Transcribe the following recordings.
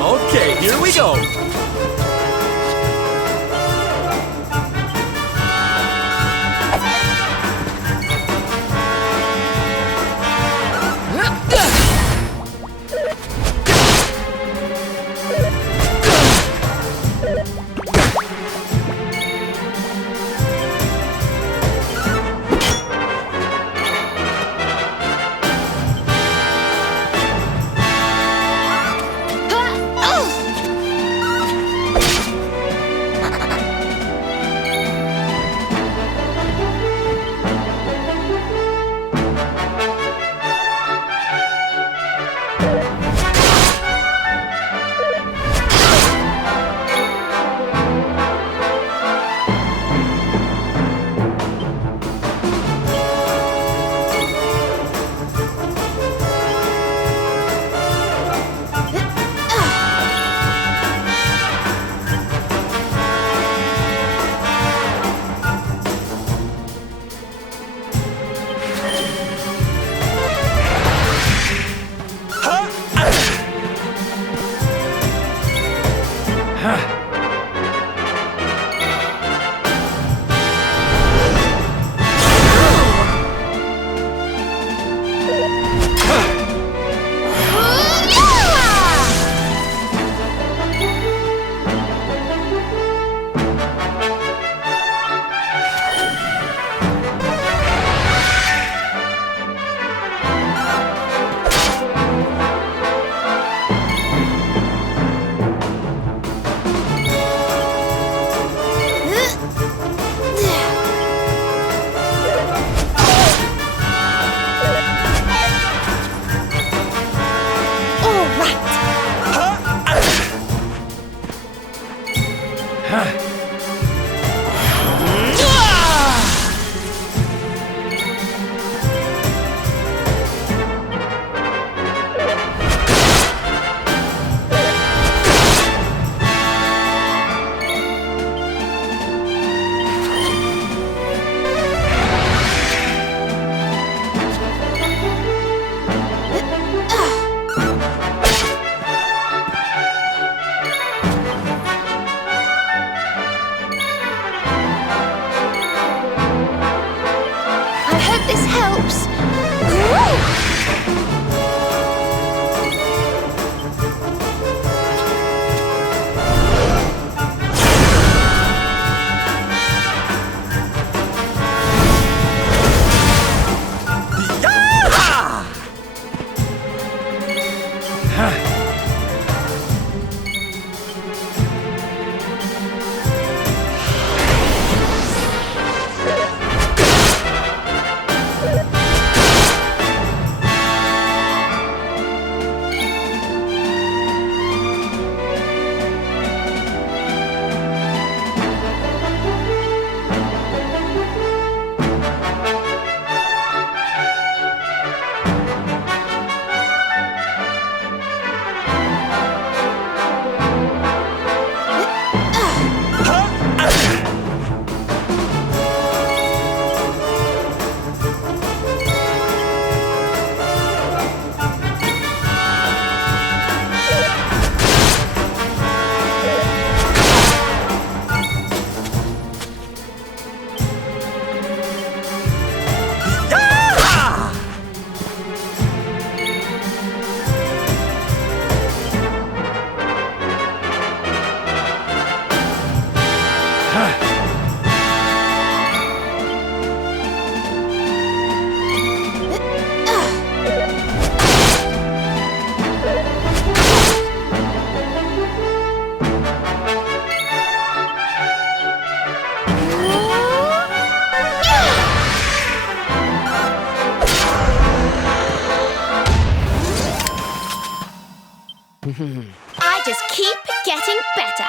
Okay, here we go. I just keep getting better.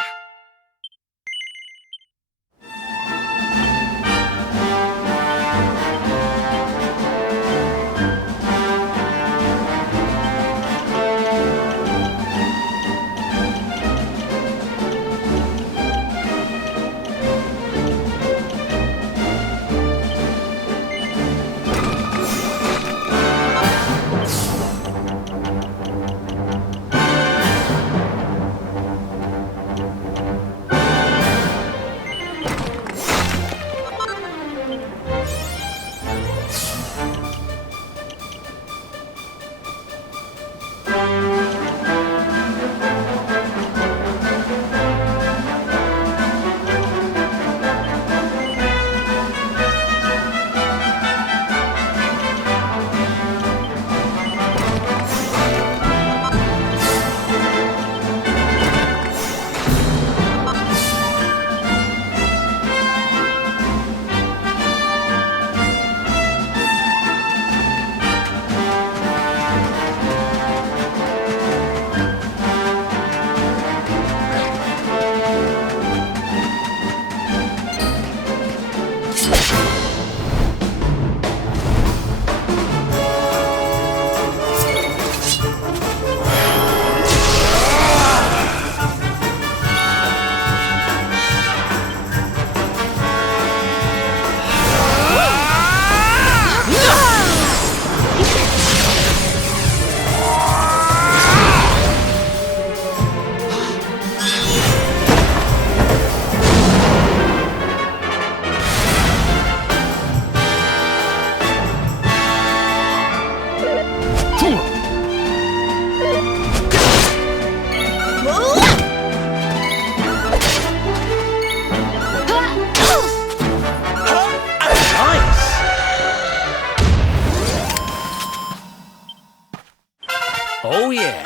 Oh, yeah.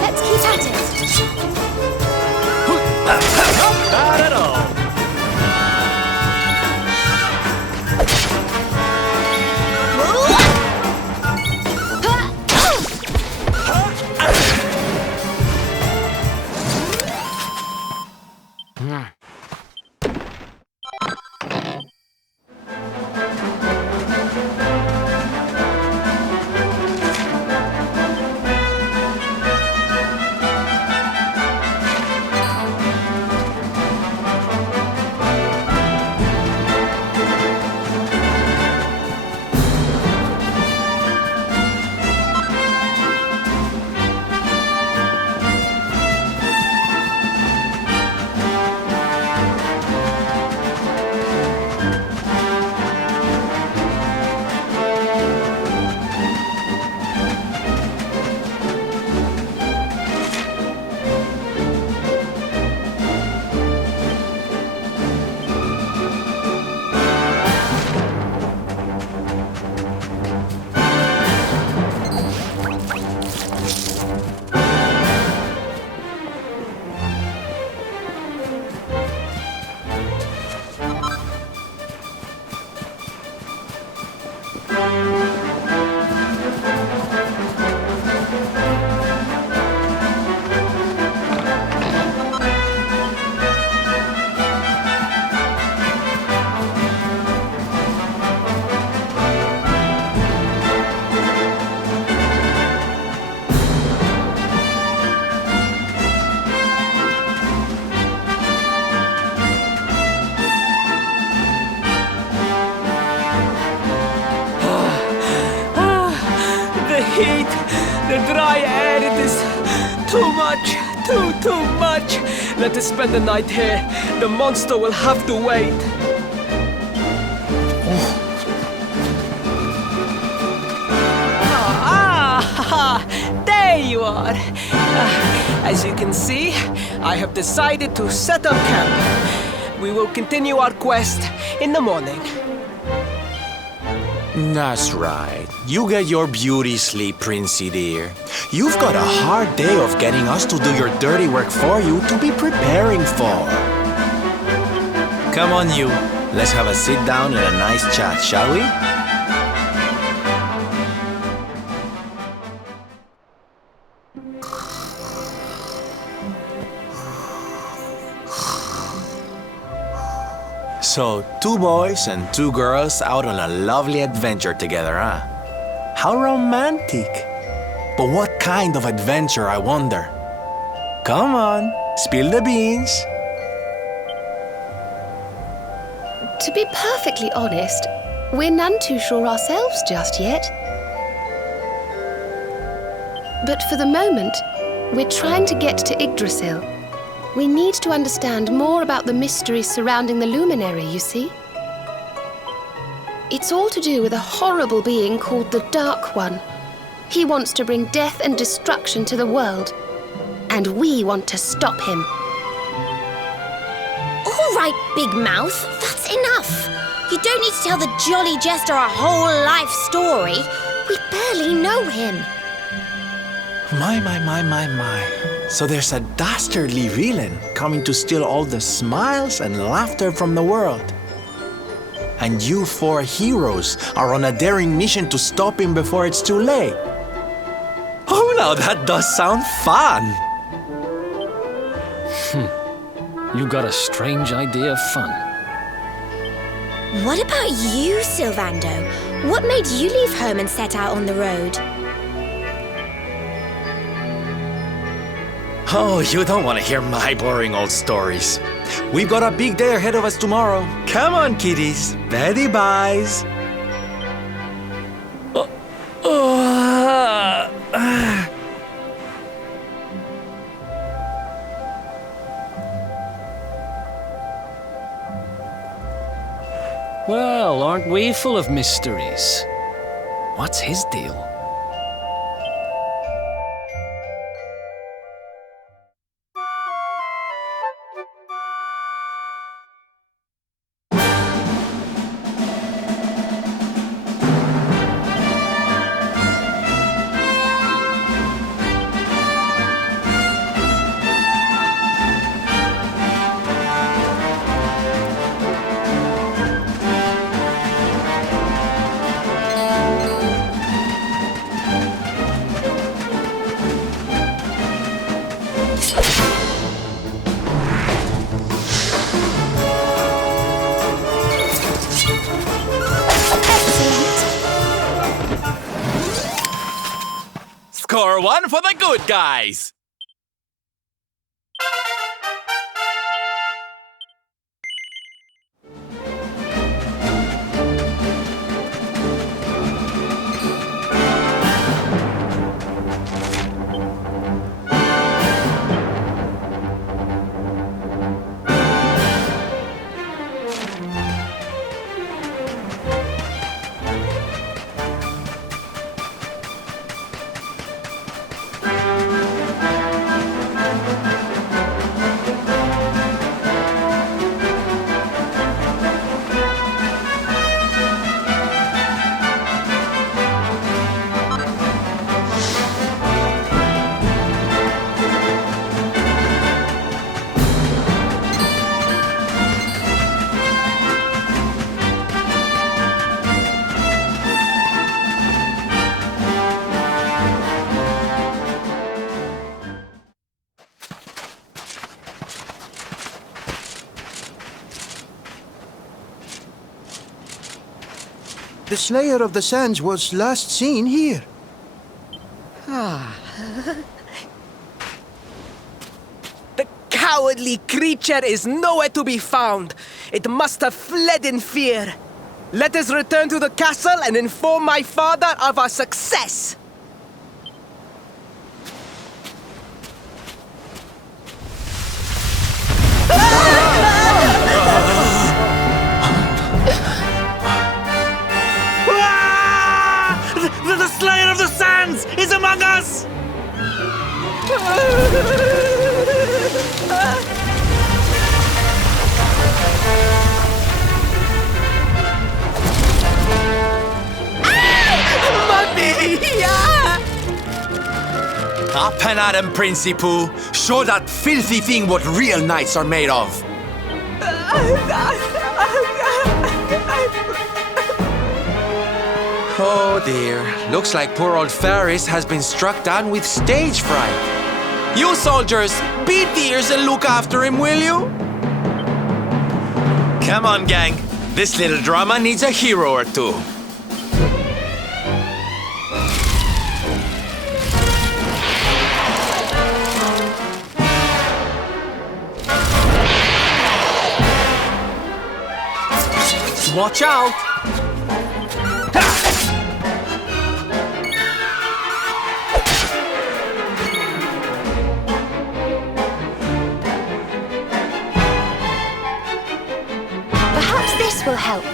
Let's keep at it. Not bad at all. The heat, the dry air, it is too much, too much. Let us spend the night here. The monster will have to wait. There you are. As you can see, I have decided to set up camp. We will continue our quest in the morning. That's right. You get your beauty sleep, Princey dear. You've got a hard day of getting us to do your dirty work for you to be preparing for. Come on, you. Let's have a sit down and a nice chat, shall we? So, 2 boys and 2 girls out on a lovely adventure together, huh? How romantic! But what kind of adventure, I wonder? Come on, spill the beans. To be perfectly honest, we're none too sure ourselves just yet. But for the moment, we're trying to get to Yggdrasil. We need to understand more about the mysteries surrounding the luminary, you see. It's all to do with a horrible being called the Dark One. He wants to bring death and destruction to the world, and we want to stop him. All right, Big Mouth, that's enough. You don't need to tell the Jolly Jester our whole life story. We barely know him. My. So there's a dastardly villain coming to steal all the smiles and laughter from the world. And you 4 heroes are on a daring mission to stop him before it's too late. Oh, now that does sound fun. You got a strange idea of fun. What about you, Sylvando? What made you leave home and set out on the road? Oh, you don't want to hear my boring old stories. We've got a big day ahead of us tomorrow. Come on, kiddies. Betty buys. Well, aren't we full of mysteries? What's his deal? Score one for the good guys. The Slayer of the Sands was last seen here. The cowardly creature is nowhere to be found. It must have fled in fear. Let us return to the castle and inform my father of our success. The Slayer of the Sands is among us! Mommy! Up and at him, Principoo. Show that filthy thing what real knights are made of. Oh dear, looks like poor old Faris has been struck down with stage fright. You soldiers, beat the ears and look after him, will you? Come on, gang. This little drama needs a hero or two. Watch out! Perhaps this will help.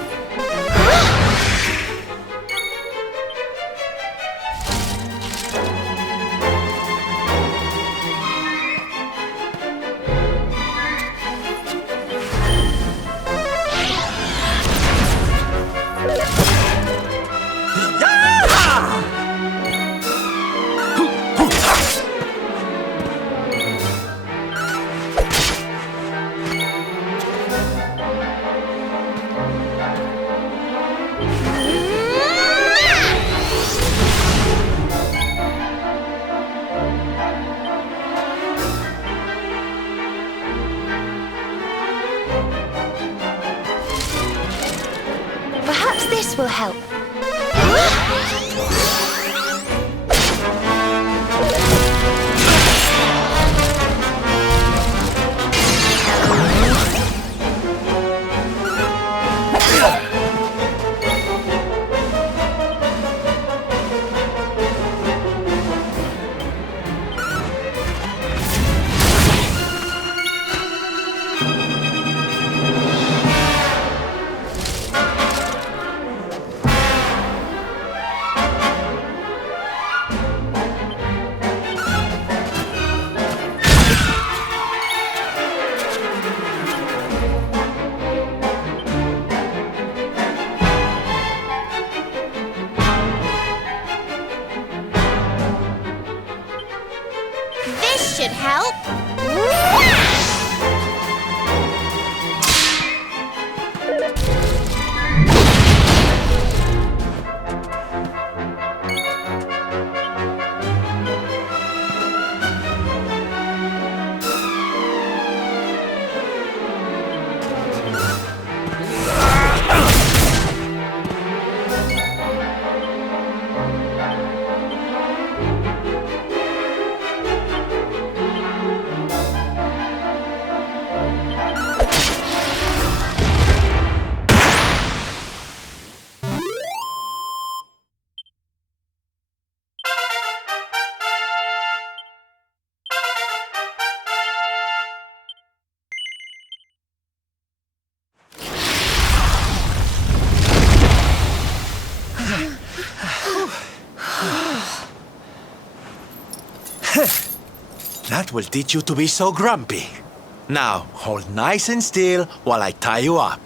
This will help. This should help. That will teach you to be so grumpy. Now, hold nice and still while I tie you up.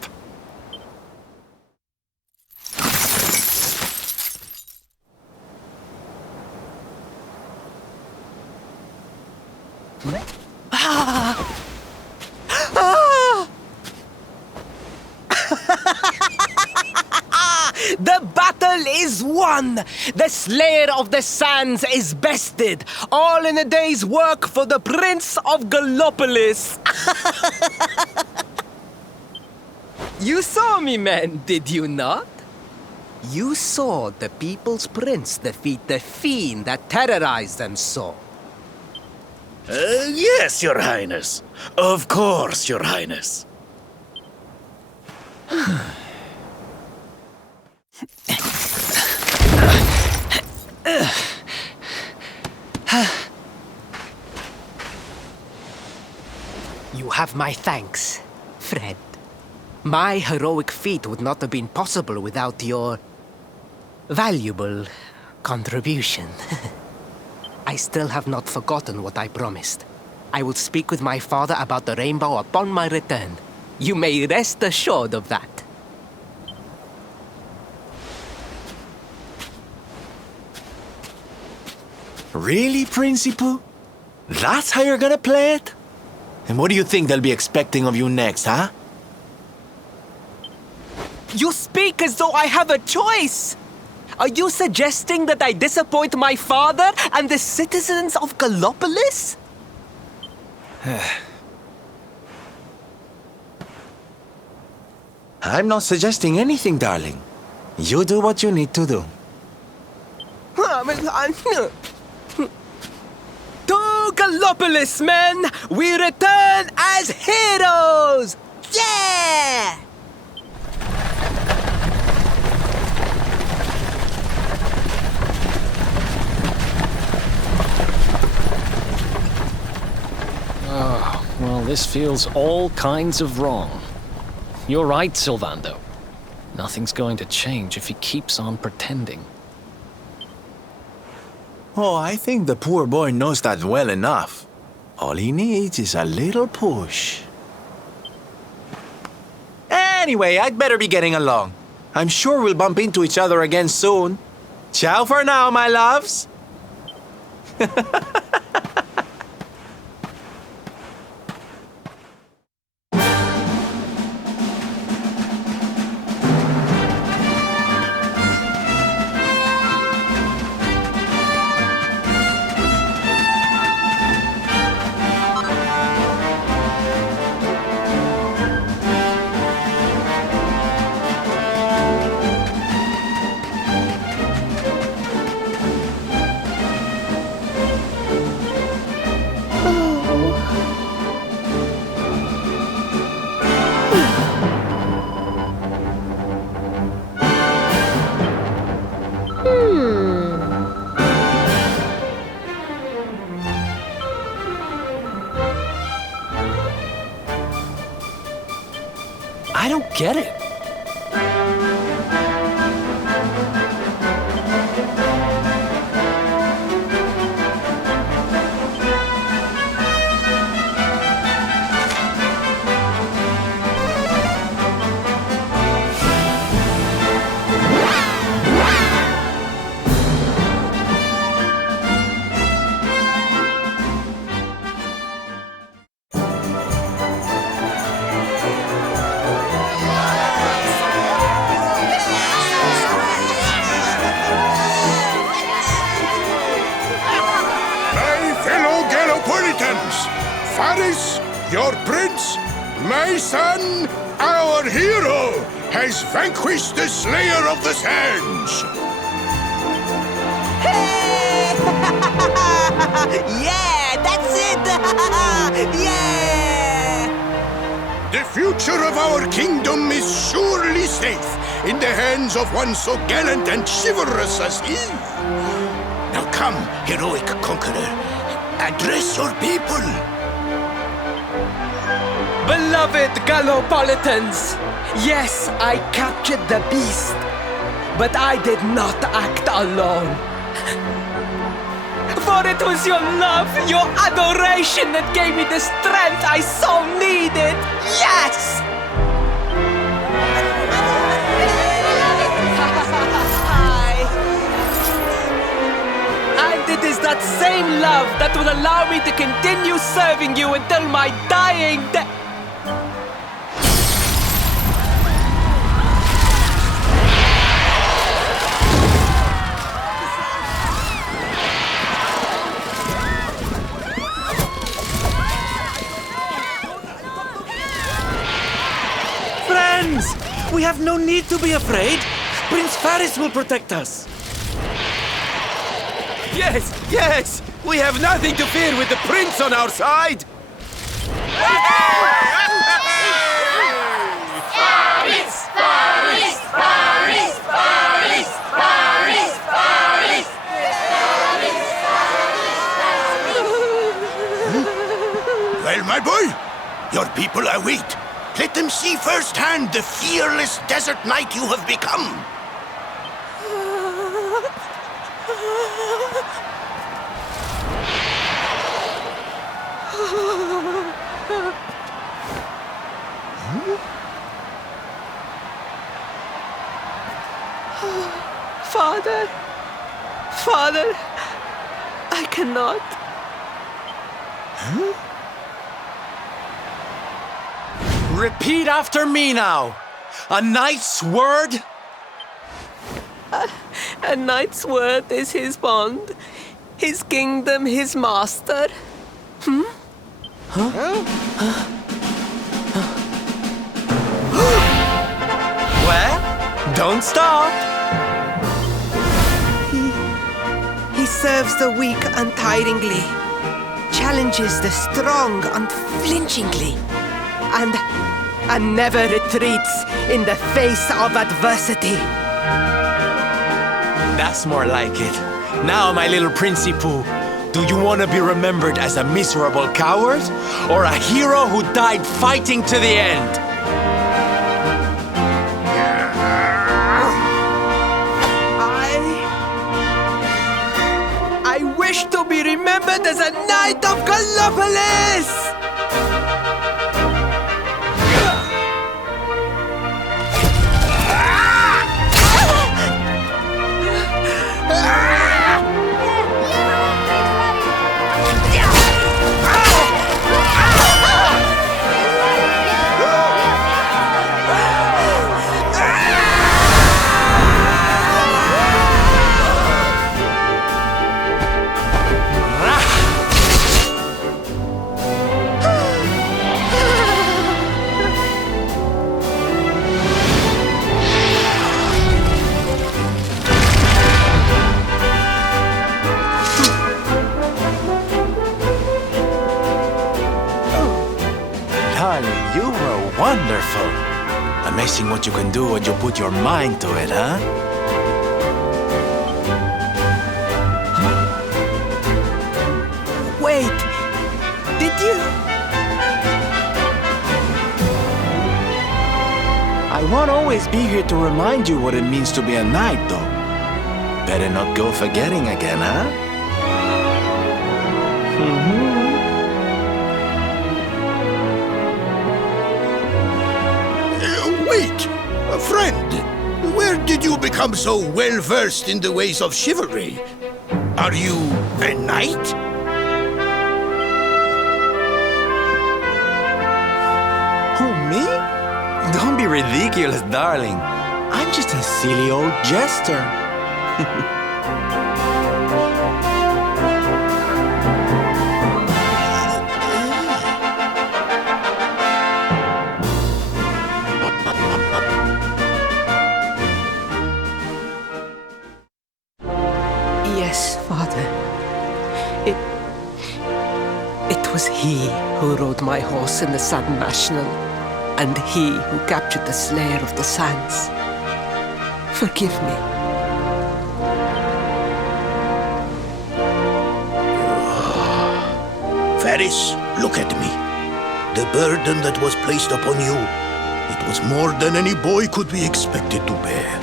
The battle is won! The Slayer of the Sands is bested! All in a day's work for the Prince of Gallopolis! You saw me, men, did you not? You saw the People's Prince defeat the fiend that terrorized them so. Yes, Your Highness. Of course, Your Highness. You have my thanks, Fred. My heroic feat would not have been possible without your valuable contribution. I still have not forgotten what I promised. I will speak with my father about the rainbow upon my return. You may rest assured of that. Really, Principal? That's how you're gonna play it? And what do you think they'll be expecting of you next, huh? You speak as though I have a choice! Are you suggesting that I disappoint my father and the citizens of Gallopolis? I'm not suggesting anything, darling. You do what you need to do. To Gallopolis, men! We return as heroes! Yeah! Oh, well, this feels all kinds of wrong. You're right, Sylvando. Nothing's going to change if he keeps on pretending. Oh, I think the poor boy knows that well enough. All he needs is a little push. Anyway, I'd better be getting along. I'm sure we'll bump into each other again soon. Ciao for now, my loves. I don't get it. Faris, your prince, my son, our hero, has vanquished the Slayer of the Sands. Hey! Yeah, that's it! Yeah! The future of our kingdom is surely safe in the hands of one so gallant and chivalrous as he. Now come, heroic conqueror, address your people. Beloved Gallopolitans, yes, I captured the beast, but I did not act alone. For it was your love, your adoration that gave me the strength I so needed. Yes! And it is that same love that will allow me to continue serving you until my dying day. We have no need to be afraid. Prince Faris will protect us. Yes, yes! We have nothing to fear with the prince on our side! Faris! Faris! Faris! Faris! Faris! Faris! Well, my boy, your people await. Let them see firsthand the fearless desert knight you have become. Father, Father, I cannot. Repeat after me now. A knight's word? A knight's word is his bond, his kingdom, his master. Well, don't stop. He serves the weak untiringly, challenges the strong unflinchingly, and never retreats in the face of adversity. That's more like it. Now, my little Princey Pooh, do you want to be remembered as a miserable coward or a hero who died fighting to the end? I wish to be remembered as a knight of Gallopolis! You were wonderful. Amazing what you can do when you put your mind to it, huh? Wait, did you? won't always be here to remind you what it means to be a knight, though. Better not go forgetting again, huh? Wait! Friend, where did you become so well-versed in the ways of chivalry? Are you a knight? Who, me? Don't be ridiculous, darling. I'm just a silly old jester. Yes, Father. It was he who rode my horse in the Sudden National, and he who captured the Slayer of the Sands. Forgive me. Varys, look at me. The burden that was placed upon you, it was more than any boy could be expected to bear.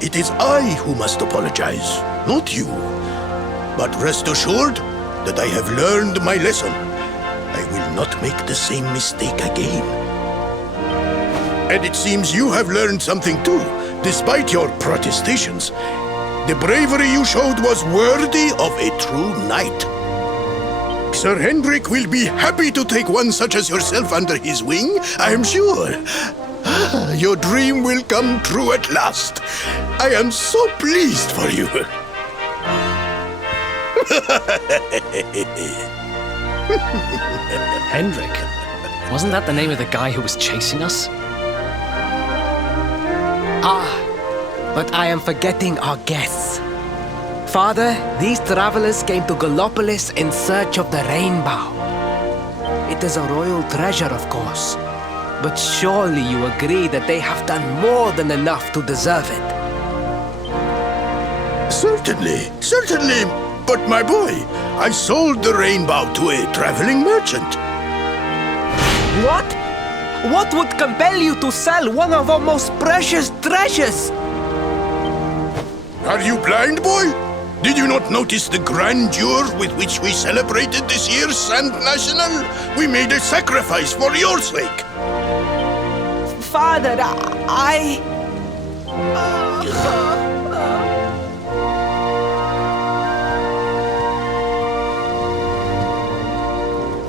It is I who must apologize, not you. But rest assured that I have learned my lesson. I will not make the same mistake again. And it seems you have learned something too, despite your protestations. The bravery you showed was worthy of a true knight. Sir Hendrik will be happy to take one such as yourself under his wing, I am sure. Your dream will come true at last. I am so pleased for you. Hendrik? Wasn't that the name of the guy who was chasing us? But I am forgetting our guests. Father, these travelers came to Gallopolis in search of the rainbow. It is a royal treasure, of course. But surely you agree that they have done more than enough to deserve it. Certainly. But my boy, I sold the rainbow to a traveling merchant. What? What would compel you to sell one of our most precious treasures? Are you blind, boy? Did you not notice the grandeur with which we celebrated this year's Sand National? We made a sacrifice for your sake. Father, I...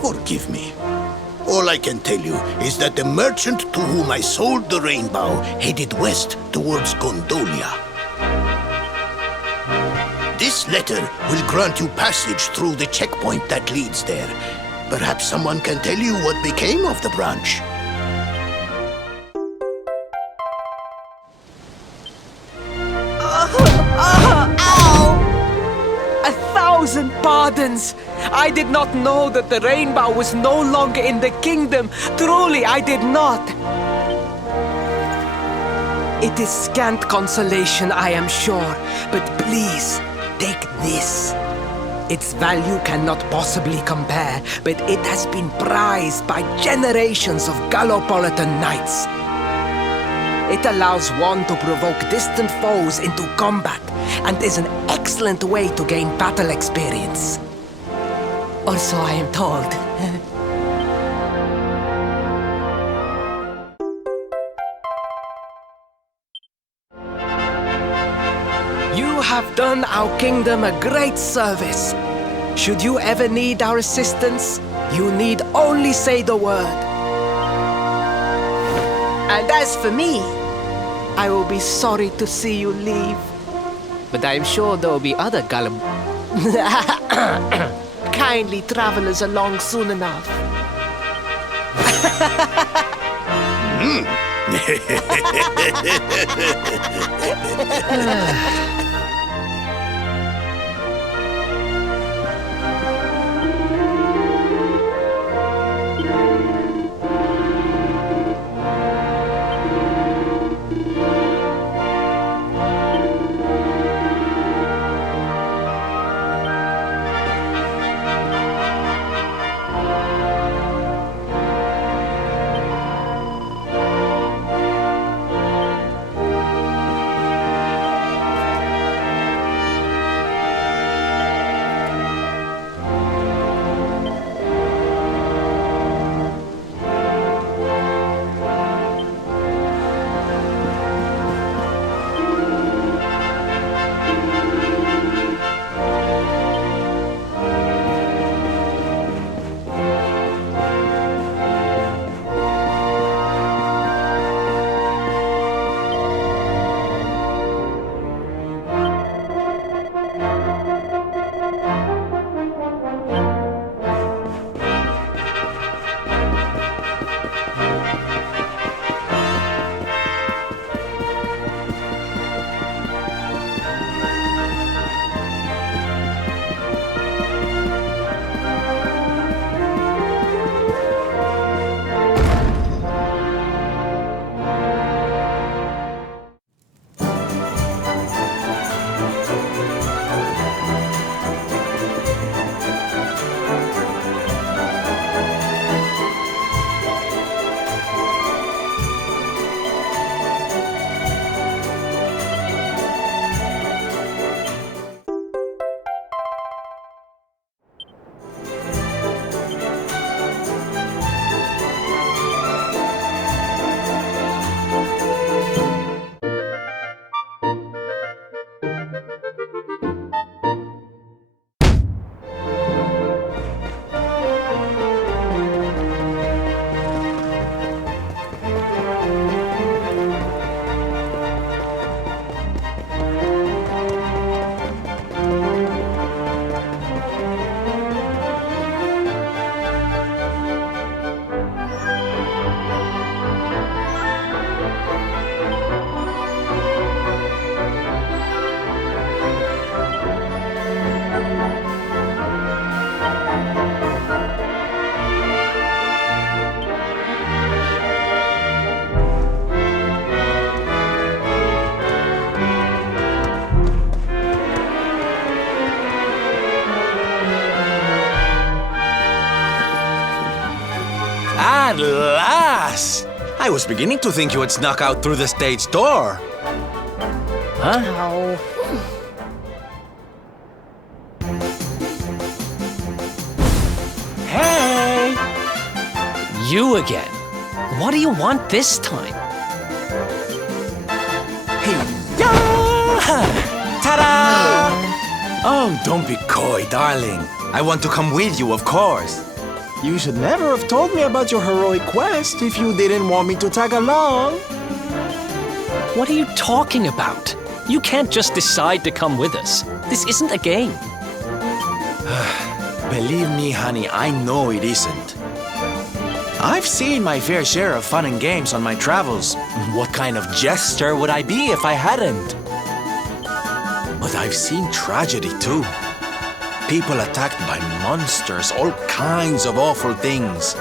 Forgive me. All I can tell you is that the merchant to whom I sold the rainbow headed west towards Gondolia. This letter will grant you passage through the checkpoint that leads there. Perhaps someone can tell you what became of the branch. Ow! 1,000 pardons! I did not know that the rainbow was no longer in the kingdom. Truly, I did not. It is scant consolation, I am sure, but please, take this. Its value cannot possibly compare, but it has been prized by generations of Gallopolitan knights. It allows one to provoke distant foes into combat, and is an excellent way to gain battle experience. Or so I am told. You have done our kingdom a great service. Should you ever need our assistance, you need only say the word. And as for me, I will be sorry to see you leave. But I am sure there will be other kindly travelers along soon enough. At last! I was beginning to think you had snuck out through the stage door. Huh? Oh. Hey! You again. What do you want this time? Hey, yeah! Ta-da! Oh, don't be coy, darling. I want to come with you, of course. You should never have told me about your heroic quest if you didn't want me to tag along. What are you talking about? You can't just decide to come with us. This isn't a game. Believe me, honey, I know it isn't. I've seen my fair share of fun and games on my travels. What kind of jester would I be if I hadn't? But I've seen tragedy too. People attacked by monsters, all kinds of awful things.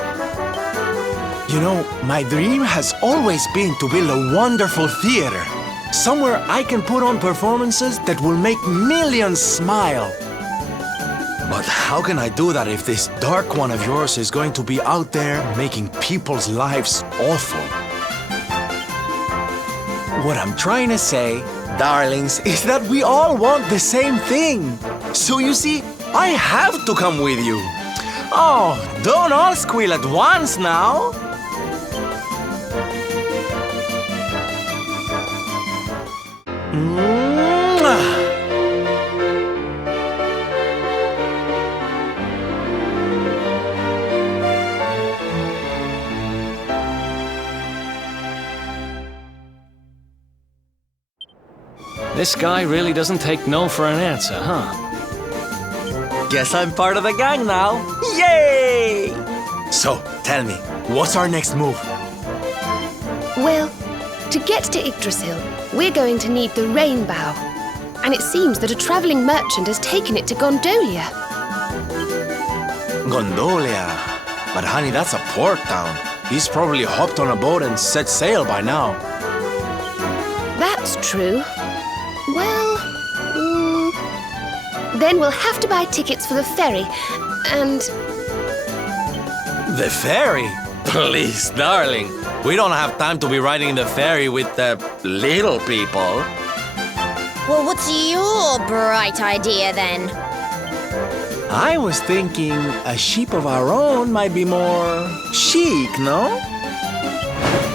You know, my dream has always been to build a wonderful theater. Somewhere I can put on performances that will make millions smile. But how can I do that if this dark one of yours is going to be out there making people's lives awful? What I'm trying to say, darlings, is that we all want the same thing. So you see, I have to come with you. Oh, don't all squeal at once now. Mwah. This guy really doesn't take no for an answer, huh? Guess I'm part of the gang now. Yay! So, tell me, what's our next move? Well, to get to Yggdrasil, we're going to need the Rainbow. And it seems that a travelling merchant has taken it to Gondolia. Gondolia. But honey, that's a port town. He's probably hopped on a boat and set sail by now. That's true. Well, then we'll have to buy tickets for the ferry, and... The ferry? Please, darling. We don't have time to be riding the ferry with the little people. Well, what's your bright idea then? I was thinking a ship of our own might be more chic, no?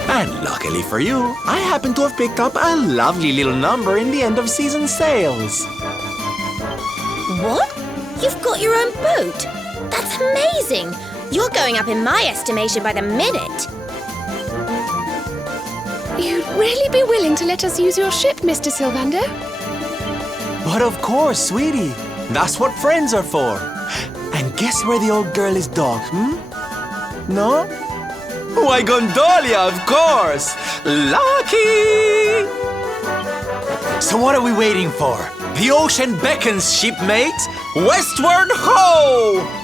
And luckily for you, I happen to have picked up a lovely little number in the end of season sales. What? You've got your own boat? That's amazing! You're going up in my estimation by the minute. You'd really be willing to let us use your ship, Mr. Sylvando? But of course, sweetie. That's what friends are for. And guess where the old girl is docked, No? Why, Gondolia, of course! Lucky! So what are we waiting for? The ocean beckons, shipmates! Westward ho!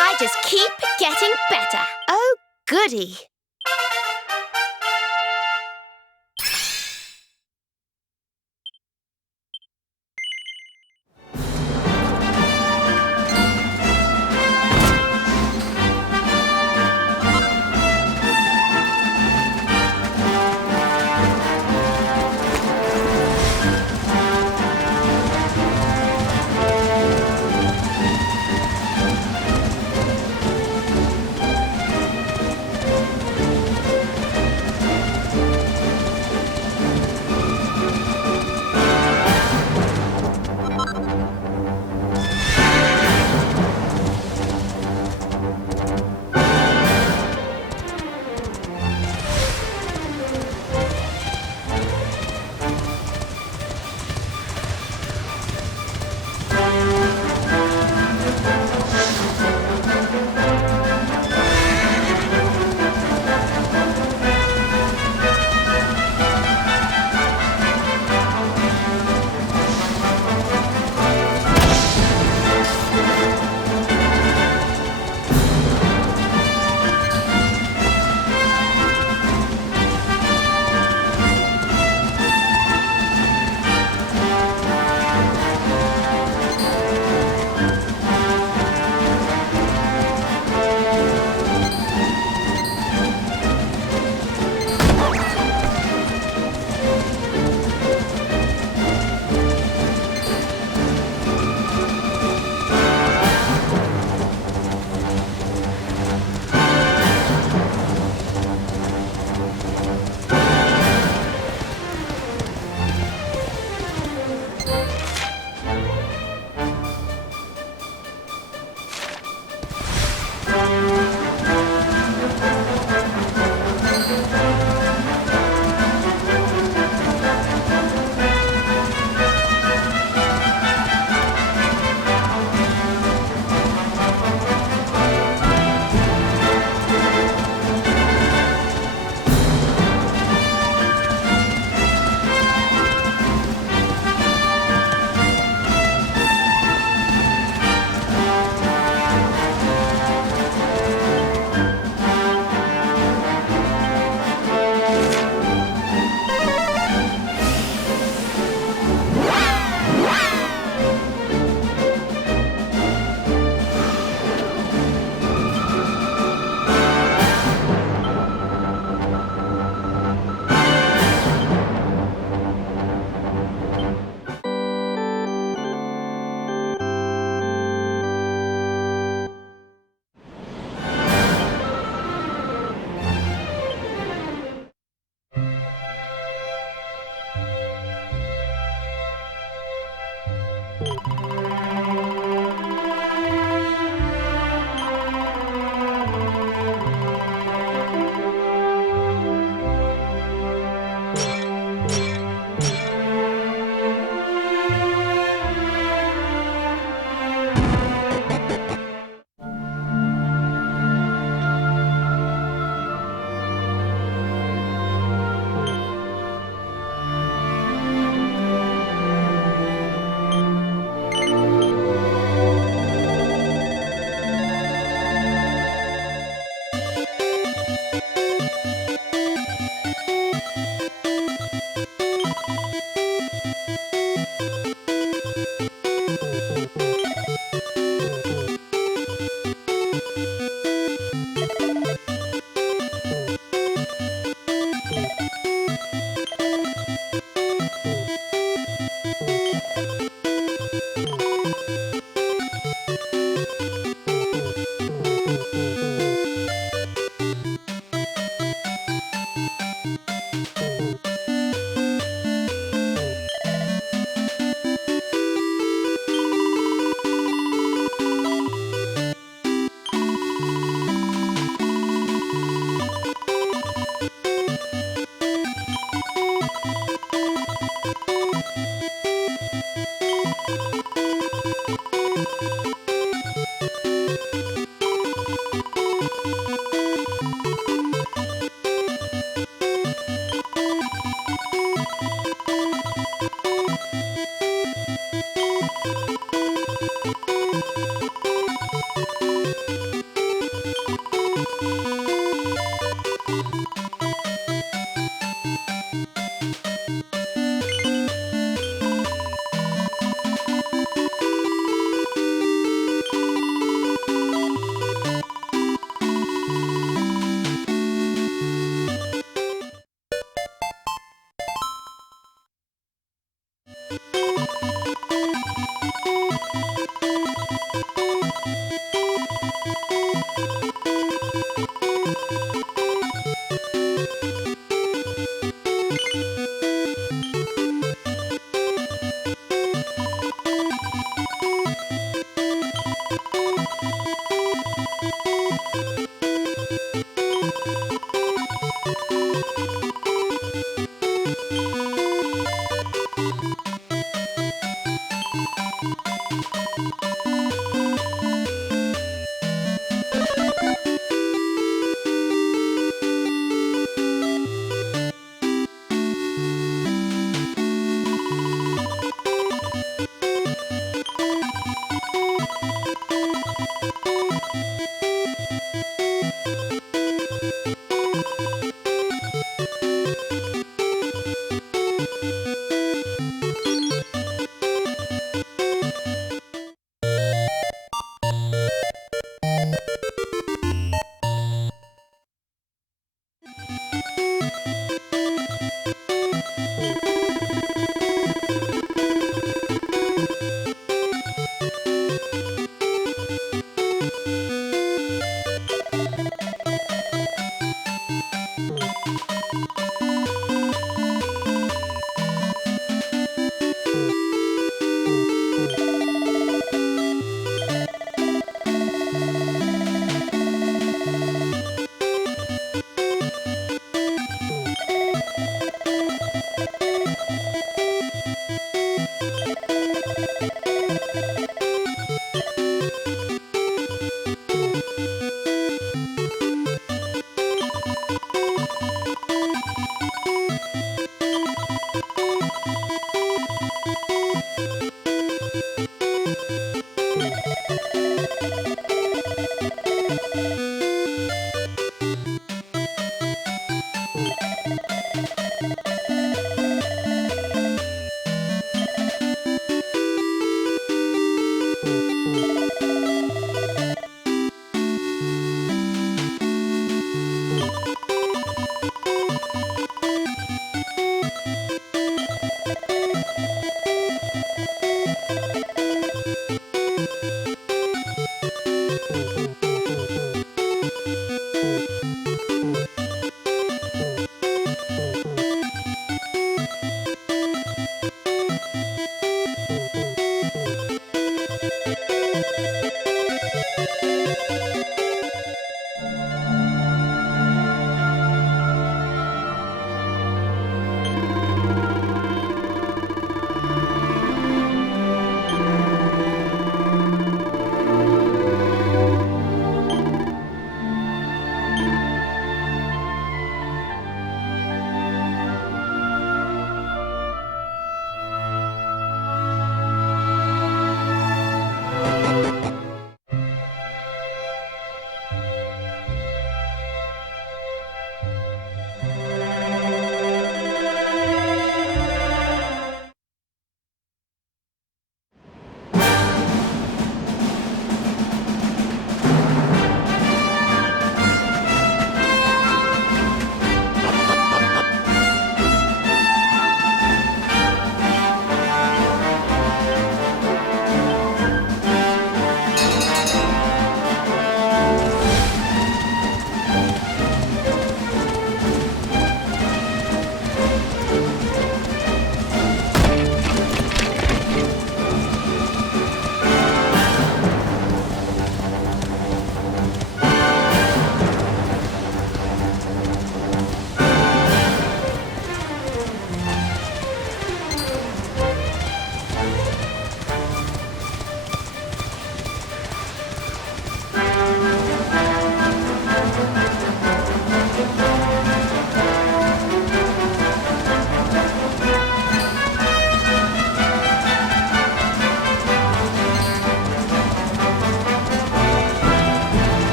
I just keep getting better. Oh, goody.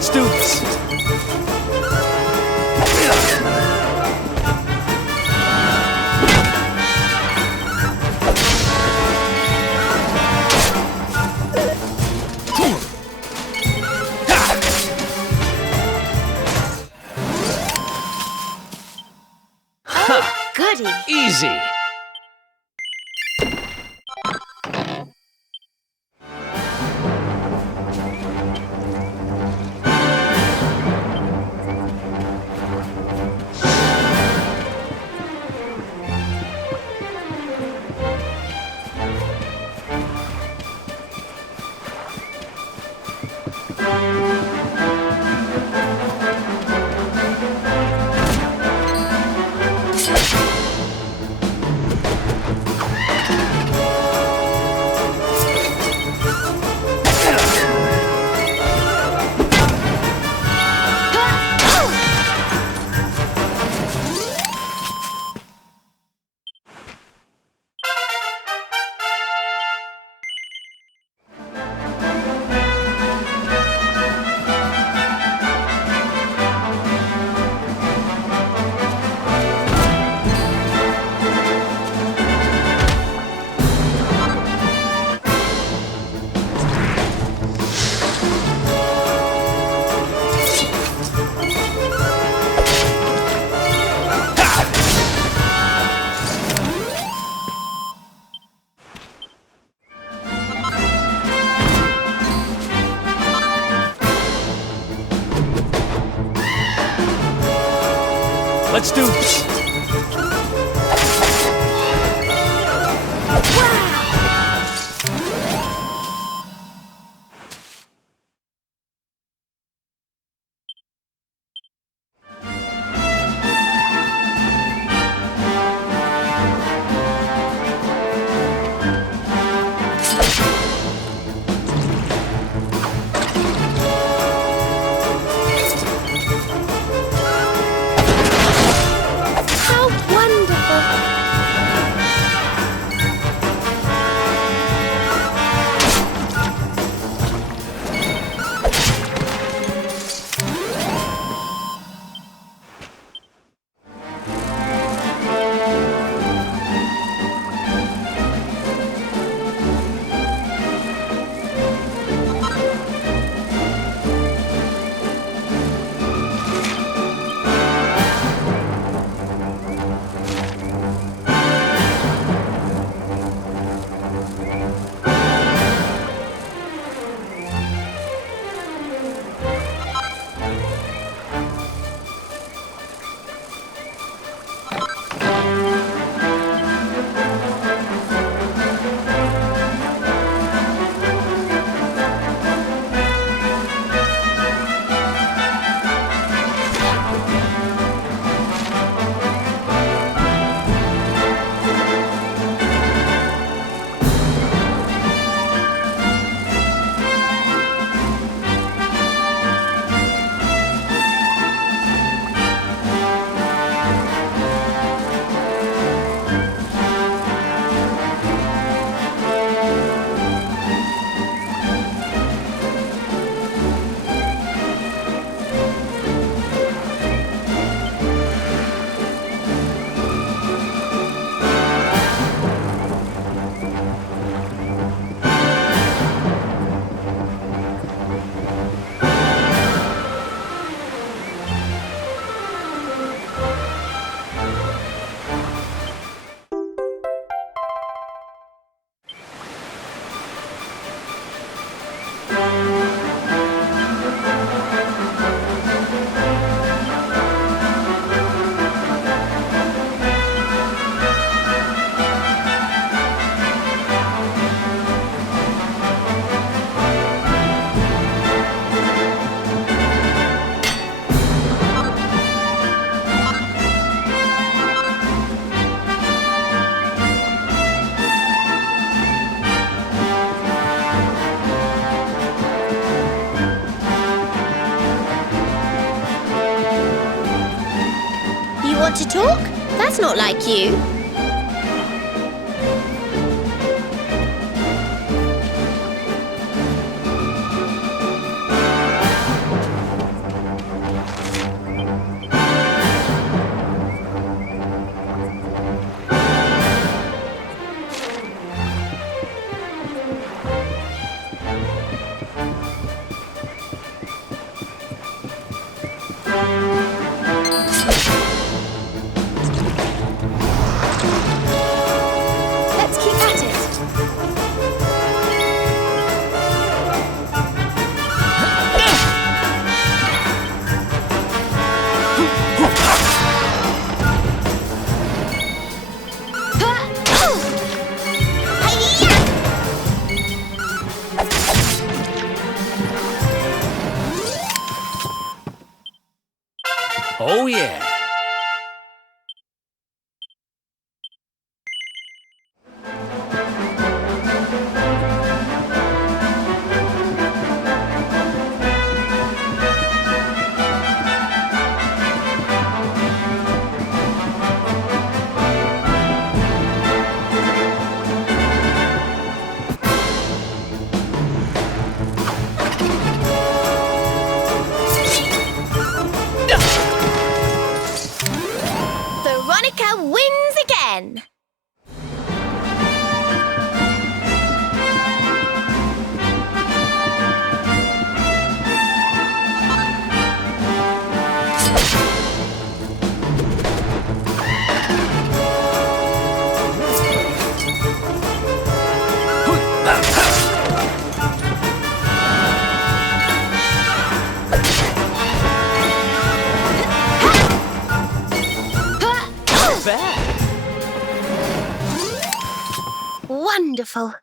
Let's do this. Goody. Easy. Let's do this. How wonderful. Want to talk? That's not like you. Oh, yeah. Veronica wins again. Wonderful.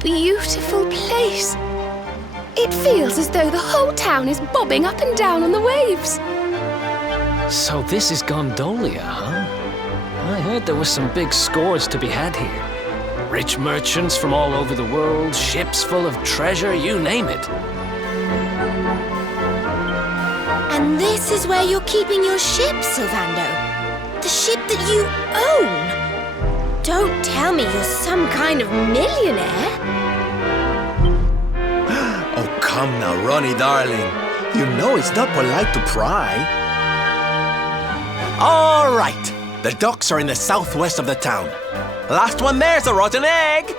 beautiful place. It feels as though the whole town is bobbing up and down on the waves. So this is Gondolia, huh? I heard there were some big scores to be had here. Rich merchants from all over the world, ships full of treasure, you name it. And this is where you're keeping your ship, Sylvando. The ship that you own. Don't tell me you're some kind of millionaire. Oh, come now, Ronnie, darling. You know it's not polite to pry. All right. The docks are in the southwest of the town. Last one there's a rotten egg.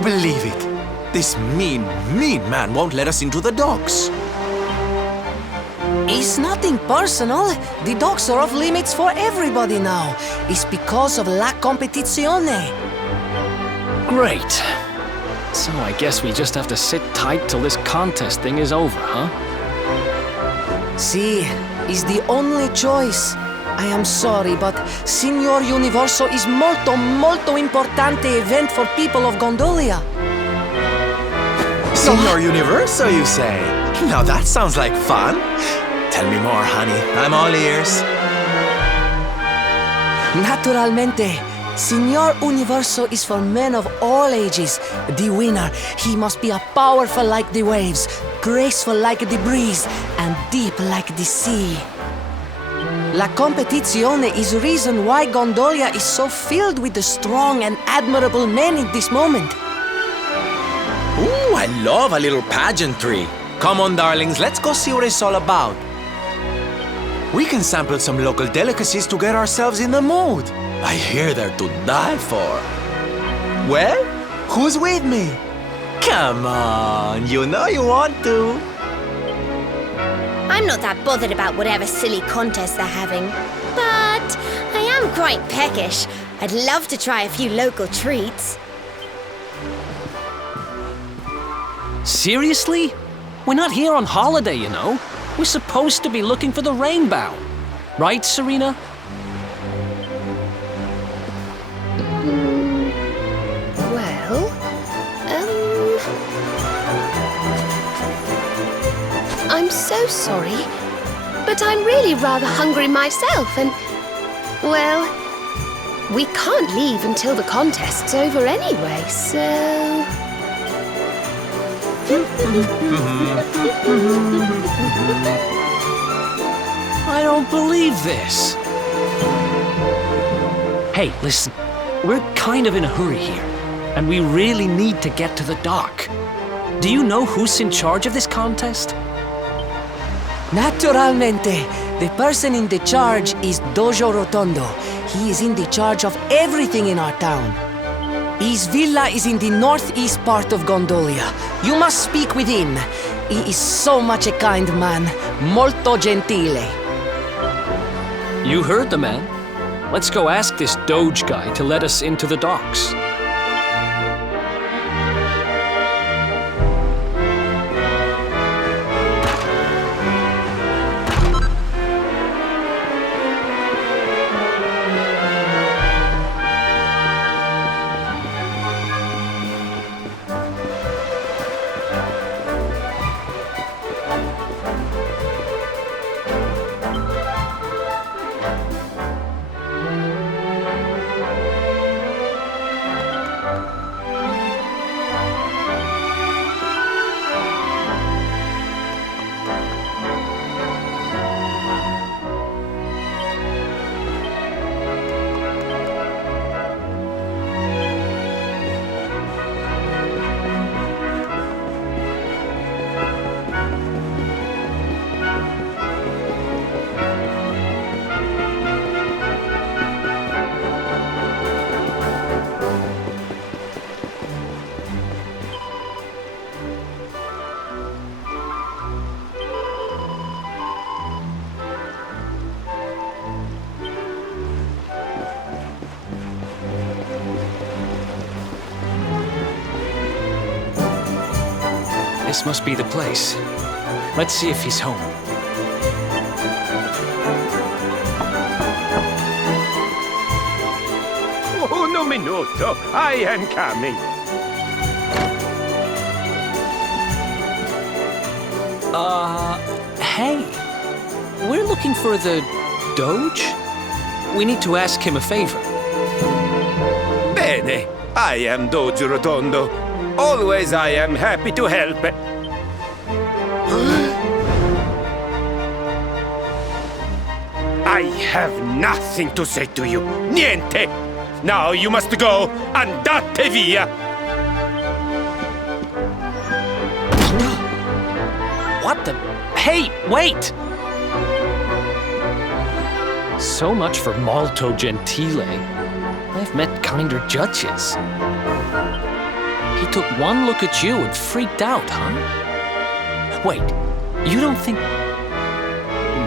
you believe it? This mean man won't let us into the docks. It's nothing personal. The docks are off limits for everybody now. It's because of la competizione. Great. So I guess we just have to sit tight till this contest thing is over, huh? See, it's the only choice. I am sorry, but Signor Universo is molto importante event for people of Gondolia. Signor Universo, you say? Now that sounds like fun. Tell me more, honey. I'm all ears. Naturalmente. Signor Universo is for men of all ages. The winner, he must be powerful like the waves, graceful like the breeze, and deep like the sea. La competizione is the reason why Gondolia is so filled with the strong and admirable men in this moment. Ooh, I love a little pageantry. Come on, darlings, let's go see what it's all about. We can sample some local delicacies to get ourselves in the mood. I hear they're to die for. Well, who's with me? Come on, you know you want to. I'm not that bothered about whatever silly contest they're having. But I am quite peckish. I'd love to try a few local treats. Seriously? We're not here on holiday, you know. We're supposed to be looking for the rainbow. Right, Serena? Well, I'm so sorry, but I'm really rather hungry myself and, well, we can't leave until the contest's over anyway, so... I don't believe this. Hey, listen. We're kind of in a hurry here, and we really need to get to the dock. Do you know who's in charge of this contest? Naturalmente, the person in the charge is Dojo Rotondo. He is in the charge of everything in our town. His villa is in the northeast part of Gondolia. You must speak with him. He is so much a kind man, molto gentile. You heard the man. Let's go ask this Doge guy to let us into the docks. This must be the place. Let's see if he's home. Un minuto, I am coming. Hey. We're looking for the Doge? We need to ask him a favor. Bene, I am Doge Rotondo. Always I am happy to help. I have nothing to say to you. Niente! Now you must go. Andate via! What the? Hey, wait! So much for molto gentile. I've met kinder judges. He took one look at you and freaked out, huh? Wait, you don't think...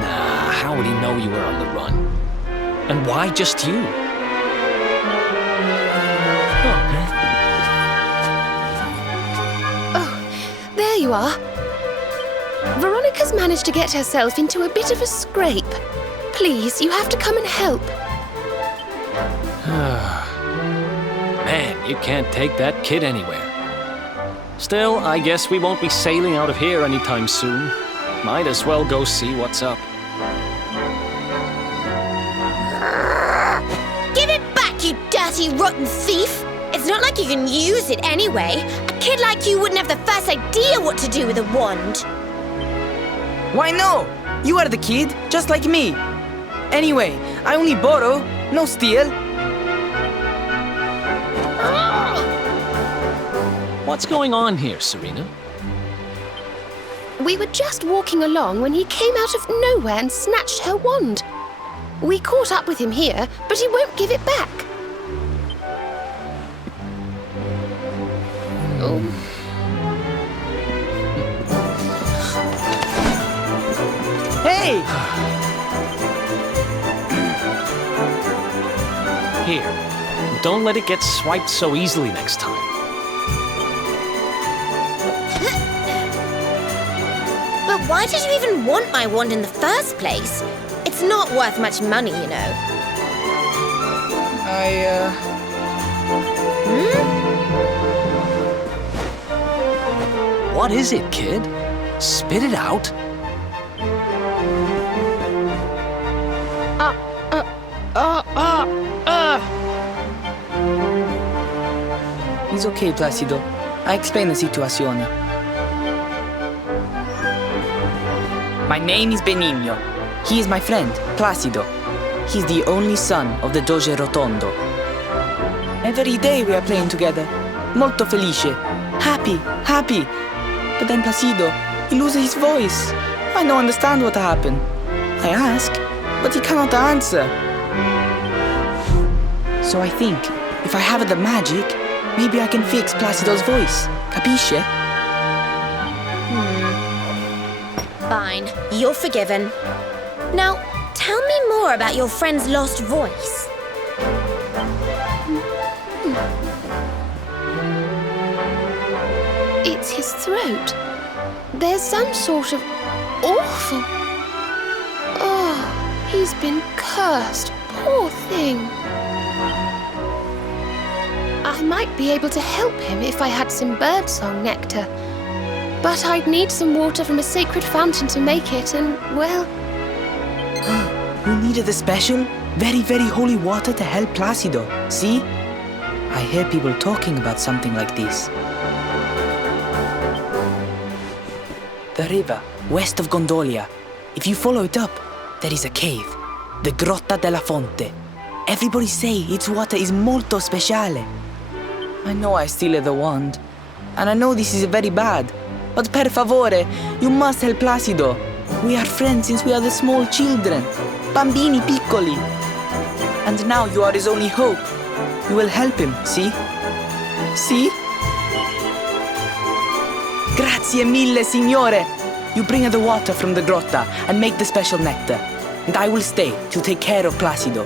Nah, how would he know you were on the run? And why just you? There you are. Veronica's managed to get herself into a bit of a scrape. Please, you have to come and help. Man, you can't take that kid anywhere. Still, I guess we won't be sailing out of here anytime soon. Might as well go see what's up. Give it back, you dirty, rotten thief! It's not like you can use it anyway. A kid like you wouldn't have the first idea what to do with a wand. Why no? You are the kid, just like me. Anyway, I only borrow, no steal. What's going on here, Serena? We were just walking along when he came out of nowhere and snatched her wand. We caught up with him here, but he won't give it back. Oh. Hey! Here, don't let it get swiped so easily next time. But why did you even want my wand in the first place? It's not worth much money, you know. What is it, kid? Spit it out. It's okay, Placido. I explain the situation. My name is Benigno. He is my friend, Placido. He's the only son of the Doge Rotondo. Every day we are playing together. Molto felice. Happy, happy. But then Placido, he loses his voice. I don't understand what happened. I ask, but he cannot answer. So I think, if I have the magic, maybe I can fix Placido's voice. Capisce? Fine, you're forgiven. Now, tell me more about your friend's lost voice. It's his throat. There's some sort of awful... Oh, he's been cursed. Poor thing. I might be able to help him if I had some birdsong nectar. But I'd need some water from a sacred fountain to make it, and, well... You needed a special, very, very holy water to help Placido, see? I hear people talking about something like this. The river, west of Gondolia. If you follow it up, there is a cave. The Grotta della Fonte. Everybody say its water is molto speciale. I know I stole the wand. And I know this is very bad. But per favore, you must help Placido. We are friends since we are the small children. Bambini piccoli. And now you are his only hope. You will help him, see? See? Grazie mille, signore. You bring the water from the grotta and make the special nectar. And I will stay to take care of Placido.